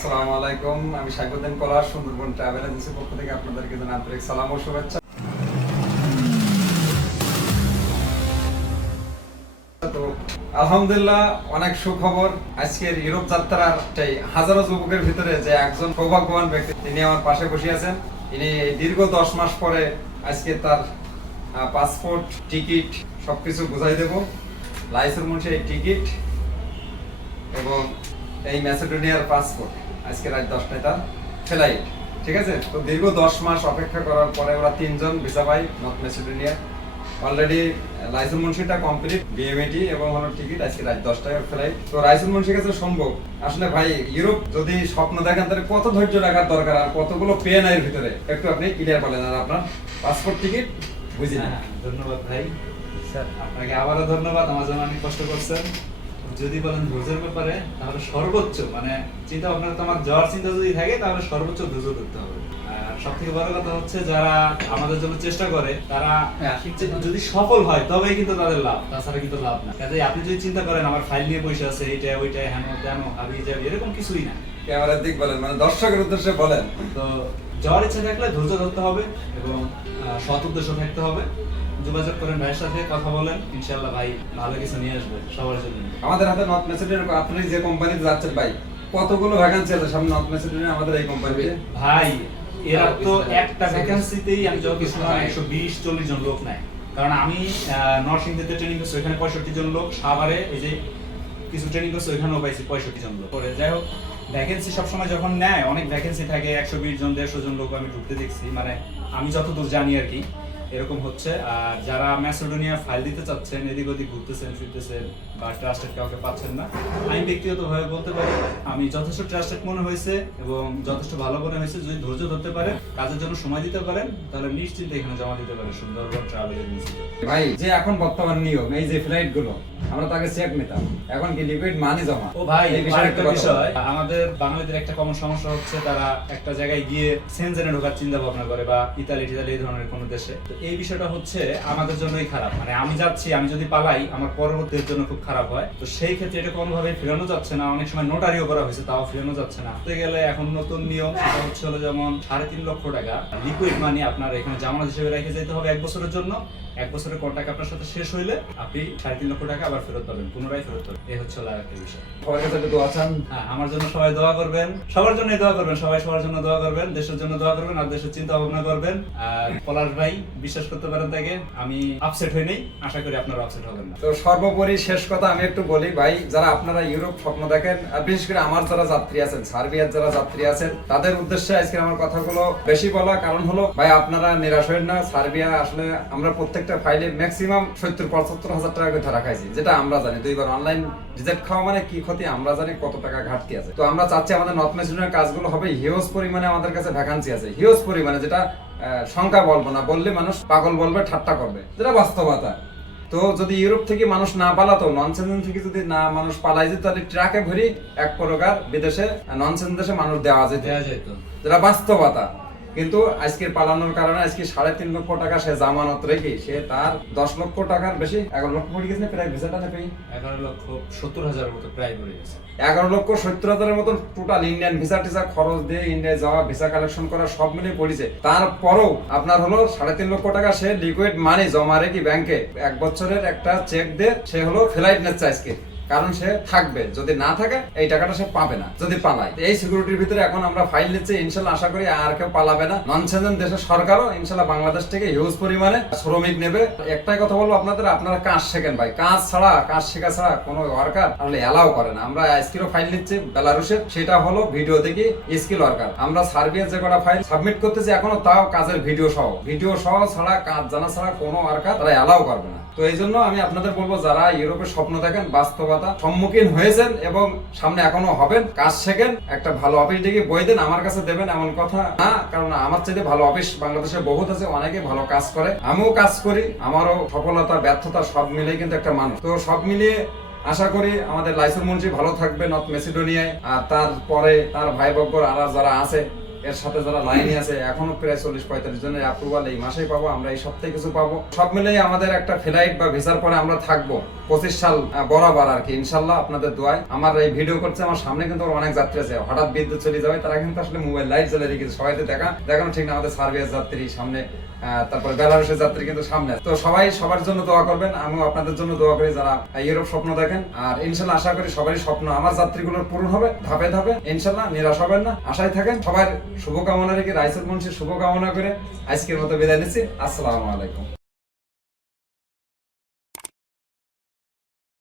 আসসালামু আলাইকুম, আমি সুন্দরবন ট্রাভেল এজেন্সির পক্ষ থেকে আপনাদেরকে আন্তরিক সালাম ও শুভেচ্ছা। আলহামদুলিল্লাহ, অনেক সুখবর। আজকের ইউরোপ যাত্রার সেই হাজারো যুবকের ভিতরে যে একজন সৌভাগ্যবান ব্যক্তি, তিনি আমার পাশে বসে আছেন। তিনি দীর্ঘ দশ মাস পরে আজকে তার পাসপোর্ট, টিকিট সবকিছু বুঝাই দেব। লাইসেন্স মুন্সি টিকিট এবং এই ম্যাসেডোনিয়ার পাসপোর্ট। আজকে রাত দশটায় তার ফ্লাইট ঠিক আছে? তো দীর্ঘ দশ মাস অপেক্ষা করার পরে ওরা তিনজন ভিসা পাই নর্থ ম্যাসেডোনিয়া অলরেডি লাইসেন্স মুন্সিটা কমপ্লিট বিএমএটি এবং হলো টিকিট আজকে রাত দশটায় ফ্লাইট তো লাইসেন্স মুন্সির কাছে সম্ভব। আসলে ভাই, ইউরোপ যদি স্বপ্ন দেখেন, তাহলে কত ধৈর্য রাখার দরকার? আর কতগুলো পেন এর ভিতরে? একটু আপনি ক্লিয়ার বলেন আর আপনার পাসপোর্ট টিকিট বুঝি না ধন্যবাদ ভাই। স্যার, আপনাকে আবারও ধন্যবাদ। আমার জন্য অনেক কষ্ট করছেন। যদি বলেন ধৈর্যের ব্যাপারে তাহলে সর্বোচ্চ মানে চিন্তা ভাবনা তোমার যাওয়ার চিন্তা যদি থাকে তাহলে সর্বোচ্চ ধৈর্য ধরতে হবে। আর সব থেকে বড় কথা হচ্ছে যারা আমাদের জন্য চেষ্টা করে তারা হ্যাঁ। যদি সফল হয় তবেই কিন্তু তাদের লাভ তাছাড়া কিন্তু লাভ না। কাজে আপনি যদি চিন্তা করেন আমার ফাইল নিয়ে বসে আছে এইটা ওইটা হ্যান তেন হাবি যাবি এরকম কিছুই না। ক্যামেরার দিক বলেন মানে দর্শকের উদ্দেশ্যে বলেন। তো যাওয়ার ইচ্ছা থাকলে ধৈর্য ধরতে হবে এবং সৎ উদ্দেশ্য থাকতে হবে। যোগাযোগ করেন ভাইয়ের সাথে কথা বলেন। ইনশাল্লাহ ভাই ভালো কিছু নিয়ে আসবে সবার জন্য। আমাদের হাতে নর্থ ম্যাসেডোনিয়া আপনি যে কোম্পানিতে যাচ্ছেন ভাই কতগুলো ভ্যাকান্সি আছে? সামনে নর্থ ম্যাসেডোনিয়া আমাদের এই কোম্পানিতে ভাই এরা তো একটা ভ্যাকেন্সিতেই আমি যত শুনলাম একশো বিশ চল্লিশ জন লোক নেয় কারণ আমি নরসিংদীতে ট্রেনিং করছি ওইখানে পঁয়ষট্টি জন লোক। সাভারে এই যে কিছু ট্রেনিং করছি ওইখানেও পাইছি পঁয়ষট্টি জন লোক। করে যাই হোক ভ্যাকেন্সি সবসময় যখন নেয়, অনেক ভ্যাকেন্সি থাকে, একশো বিশ জন, দেড়শো জন লোক আমি ঢুকতে দেখছি। মানে আমি যতদূর জানি আর কি। এরকম হচ্ছে। আর যারা ম্যাসেডোনিয়া ফাইল দিতে চাচ্ছেন এদিক ওদিক ঘুরতেছেন ফিরতেছেন বা ট্রাস্টেড কাউকে পাচ্ছেন না আমি ব্যক্তিগতভাবে বলতে পারি আমি যথেষ্ট ট্রাস্টেড মনে হয়েছে এবং যথেষ্ট ভালো মনে হয়েছে। যদি ধৈর্য ধরতে পারেন কাজের জন্য সময় দিতে পারেন তাহলে নিশ্চিন্তে এখানে জমা দিতে পারেন সুন্দরবন ট্রাভেল এজেন্সিতে ভাই যে এখন বর্তমান নিয়ম এই যে ফ্লাইটগুলো আমরা তাকে চেক নিতাম। এখন কি লিকুইড মানি জমা? ও ভাই এই বিষয়ে আমাদের বাঙালিদের একটা কমন সমস্যা হচ্ছে তারা একটা জায়গায় গিয়ে সেনজেনে ঢোকার চিন্তা ভাবনা করে বা ইতালি টিতালি এই ধরনের কোনো দেশে। এই বিষয়টা হচ্ছে আমাদের জন্যই খারাপ। মানে আমি যাচ্ছি আমি যদি পালাই আমার পরবর্তীর জন্য খুব খারাপ হয়। তো সেই ক্ষেত্রে এটা কোনোভাবে ফেরানো যাচ্ছে না। অনেক সময় নোটারিও করা হয়েছে তাও ফেরানো যাচ্ছে না। তো গেলে এখন নতুন নিয়ম সেটা হচ্ছে হলো যেমন সাড়ে তিন লক্ষ টাকা লিকুইড মানি আপনার এখানে জামানত হিসেবে রেখে যেতে হবে এক বছরের জন্য। এক বছরের কন্ট্যাক্ট আপনার সাথে শেষ হইলে আপনি সাড়ে তিন লক্ষ টাকা আবার ফেরত পাবেন পুনরায় ফেরত পাবেন। এই হচ্ছে হলো আরেকটা বিষয়। সবার কাছে একটু দোয়া চান। হ্যাঁ আমার জন্য সবাই দোয়া করবেন। সবার জন্যই দোয়া করবেন সবাই সবার জন্য দোয়া করবেন দেশের জন্য দোয়া করবেন আর দেশের চিন্তা ভাবনা করবেন। আর পলাশ ভাই বিশ্বাস করতে পারেন তাকে, আমি আপসেট হই নাই, আশা করি আপনারা আপসেট হবেন না। তো সর্বোপরি শেষ কথা আমি একটু বলি, ভাই, যারা আপনারা ইউরোপ স্বপ্ন দেখেন, আর বিশেষ করে আমার যারা যাত্রী আছেন, সার্বিয়ার যারা যাত্রী আছেন, তাদের উদ্দেশ্যে আজকে আমার কথাগুলো বেশি বলা কারণ হলো, ভাই, আপনারা নিরাশ হবেন না, সার্বিয়া আসলে আমরা প্রত্যেকটা ফাইলে ম্যাক্সিমাম সত্তর, পঁচাত্তর হাজার টাকা করে ধরা খাইছি, যেটা আমরা জানি। দুইবার অনলাইন রিজেক্ট খাওয়া মানে কি ক্ষতি? আমরা জানি কত টাকা ঘাটতি আছে। তো আমরা চাচ্ছি আমাদের নর্থ মেসিডনের কাজগুলো হবে হিউজ পরিমাণে আমাদের কাছে ভ্যাকান্সি আছে। হিউজ পরিমাণে, যেটা সংখ্যা বলব না বললে মানুষ পাগল বলবে ঠাট্টা করবে। যেটা বাস্তবতা। তো যদি ইউরোপ থেকে মানুষ না পালাতো নন সেনজেন থেকে যদি না মানুষ পালাই যেত তাহলে ট্রাকে ভরি এক প্রকার বিদেশে নন সেনজেন দেশে মানুষ দেওয়া যেত। যেটা বাস্তবতা। কিন্তু আজকে পালানোর কারণে আজকে সাড়ে তিন লক্ষ টাকা সে জামানত রেখে সে তার দশ লক্ষ টাকার বেশি এগারো লক্ষ পড়ে গেছে প্রায় ভিসাটা নেবে এগারো লক্ষ সত্তর হাজারের মতো প্রায় পড়ে গেছে। এগারো লক্ষ সত্তর হাজারের মতন টোটাল ইন্ডিয়ান ভিসা টিসা খরচ দিয়ে ইন্ডিয়ায় যাওয়া ভিসা কালেকশন করা সব মিলিয়ে পড়েছে। তারপরও আপনার হলো সাড়ে তিন লক্ষ টাকা সে লিকুইড মানি জমা রেখে ব্যাংকে এক বছরের একটা চেক দিয়ে সে হলো ফ্লাইট নিচ্ছে আজকে। কারণ সে থাকবে। যদি না থাকে, এই টাকাটা সে পাবে না, যদি পালায়। এই সিকিউরিটির ভিতরে এখন আমরা ফাইল নিচ্ছি, ইনশাল্লাহ আশা করি আর কেউ পালাবে না। নন সেনজেন দেশের সরকারও ইনশাল্লাহ বাংলাদেশ থেকে হিউজ পরিমাণে শ্রমিক নেবে। একটাই কথা বলব আপনাদের, আপনারা কাজ শেখেন ভাই। কাজ ছাড়া, কাজ শেখা ছাড়া কোনো ওয়ার্কার আসলে এলাও করে না। আমরা স্কিলও ফাইল নিচ্ছি বেলারুশের সেটা হলো ভিডিও দেখি স্কিল ওয়ার্কার আমরা সার্বিয়ার যে কটা ফাইল সাবমিট করতেছি এখনও, তাও কাজের ভিডিও সহ। ভিডিও সহ ছাড়া, কাজ জানা ছাড়া কোনো ওয়ার্কার তারা এলাও করবে না। তো এই জন্য আমি আপনাদের বলব, যারা ইউরোপের স্বপ্ন দেখেন, বাস্তবতা সম্মুখীন হয়েছেন এবং সামনে এখনও হবেন, কাজ শেখেন, একটা ভালো অফিস ডেকে বই দেন, আমার কাছে দেবেন এমন কথা না, কারণ আমার চাইতে ভালো অফিস বাংলাদেশে বহুত আছে, অনেকে ভালো কাজ করে, আমিও কাজ করি, আমারও সফলতা, ব্যর্থতা সব মিলে কিন্তু একটা মানুষ। তো সব মিলিয়ে আশা করি আমাদের লাইসেন্স মন্ত্রী ভালো থাকবে নর্থ মেসিডোনিয়ায়, আর তারপরে তার ভাই বগ্গর আর যারা আছে এর সাথে যারা লাইনে আছে, এখনও প্রায় চল্লিশ পঁয়তাল্লিশ জনের অ্যাপ্রুভাল এই মাসেই পাবো, আমরা এই সপ্তাহে কিছু পাবো। সব মিলেই আমাদের একটা ফ্লাইট বা ভিসার পরে আমরা থাকব, পঁচিশ সাল বরাবর আর কি ইনশাল্লাহ আপনাদের দোয়ায়। আমার এই ভিডিও করছে, আমার সামনে কিন্তু অনেক যাত্রী আছে, হঠাৎ বিদ্যুৎ চলে যাবে, তারা কিন্তু আসলে মোবাইল লাইট চলে রেখেছে সবাই দেখা, দেখানো ঠিক না, আমাদের সার্ভিস যাত্রী সামনে তারপরে বেলারুশের যাত্রী কিন্তু সামনে তো সবাই সবার জন্য দোয়া করবেন, আমিও আপনাদের জন্য দোয়া করি যারা ইউরোপ স্বপ্ন দেখেন। আর ইনশাল্লাহ আশা করি সবারই স্বপ্ন আমার যাত্রীগুলোর পূরণ হবে, ধাপে ধাপে। ইনশাল্লাহ নিরাশ হবেন না, আশায় থাকেন। সবার শুভকামনা রেখে রাইসুল মুন্সির শুভকামনা করে আজকের মতো বিদায় নিচ্ছি। আসসালামু আলাইকুম।